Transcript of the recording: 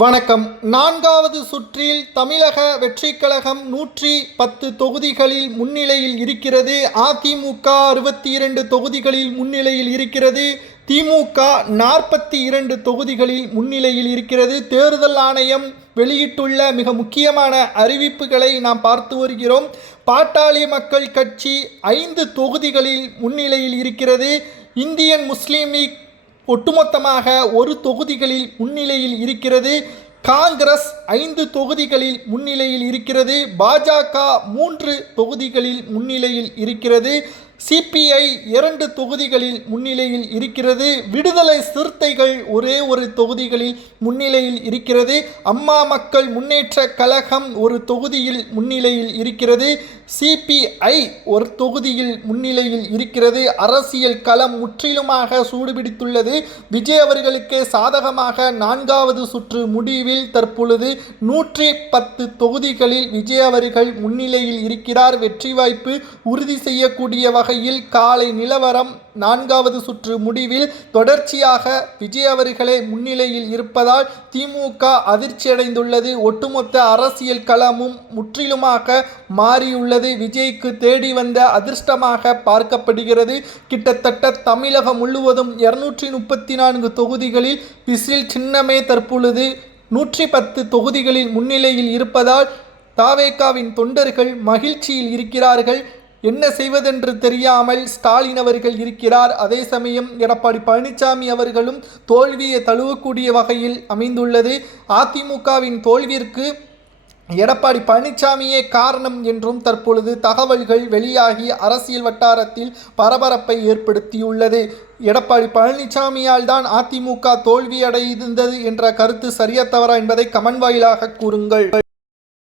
வணக்கம். நான்காவது சுற்றில் தமிழக வெற்றிக் கழகம் 110 தொகுதிகளில் முன்னிலையில் இருக்கிறது. அதிமுக 62 தொகுதிகளில் முன்னிலையில் இருக்கிறது. திமுக 42 தொகுதிகளில் முன்னிலையில் இருக்கிறது. தேர்தல் ஆணையம் வெளியிட்டுள்ள மிக முக்கியமான அறிவிப்புகளை நாம் பார்த்து வருகிறோம். பாட்டாளி மக்கள் கட்சி 5 தொகுதிகளில் முன்னிலையில் இருக்கிறது. இந்தியன் முஸ்லீம் லீக் ஒட்டுமொத்தமாக 1 தொகுதிகளில் முன்னிலையில் இருக்கிறது. காங்கிரஸ் 5 தொகுதிகளில் முன்னிலையில் இருக்கிறது. பாஜக 3 தொகுதிகளில் முன்னிலையில் இருக்கிறது. சிபிஐ 2 தொகுதிகளில் முன்னிலையில் இருக்கிறது. விடுதலை சிறுத்தைகள் ஒரே ஒரு தொகுதிகளில் முன்னிலையில் இருக்கிறது. அம்மா மக்கள் முன்னேற்ற கழகம் ஒரு தொகுதியில் முன்னிலையில் இருக்கிறது. சிபிஐ ஒரு தொகுதியில் முன்னிலையில் இருக்கிறது. அரசியல் களம் முற்றிலுமாக சூடுபிடித்துள்ளது. விஜய் அவர்களுக்கு சாதகமாக 4வது சுற்று முடிவில் தற்பொழுது 110 தொகுதிகளில் விஜய் அவர்கள் முன்னிலையில் இருக்கிறார். வெற்றி வாய்ப்பு உறுதி செய்யக்கூடிய வகையில் காலை நிலவரம் 4வது சுற்று முடிவில் தொடர்ச்சியாக விஜய் அவர்களே முன்னிலையில் இருப்பதால் திமுக அதிர்ச்சியடைந்துள்ளது. ஒட்டுமொத்த அரசியல் களமும் முற்றிலுமாக மாறியுள்ளது. விஜய்க்கு தேடி வந்த அதிர்ஷ்டமாக பார்க்கப்படுகிறது. கிட்டத்தட்ட தமிழகம் முழுவதும் 234 தொகுதிகளில் விசில் சின்னமே தற்பொழுது 110 தொகுதிகளில் முன்னிலையில் இருப்பதால் தாவேகாவின் தொண்டர்கள் மகிழ்ச்சியில் இருக்கிறார்கள். என்ன செய்வதென்று தெரியாமல் ஸ்டாலின் அவர்கள் இருக்கிறார். அதே சமயம் எடப்பாடி பழனிசாமி அவர்களும் தோல்வியை தழுவக்கூடிய வகையில் அமைந்துள்ளது. அதிமுகவின் தோல்விற்கு எடப்பாடி பழனிசாமியே காரணம் என்றும் தற்பொழுது தகவல்கள் வெளியாகி அரசியல் வட்டாரத்தில் பரபரப்பை ஏற்படுத்தியுள்ளது. எடப்பாடி பழனிசாமியால் தான் அதிமுக தோல்வியடைந்தது என்ற கருத்து சரியா தவறா என்பதை கமெண்ட் வாயிலாக கூறுங்கள்.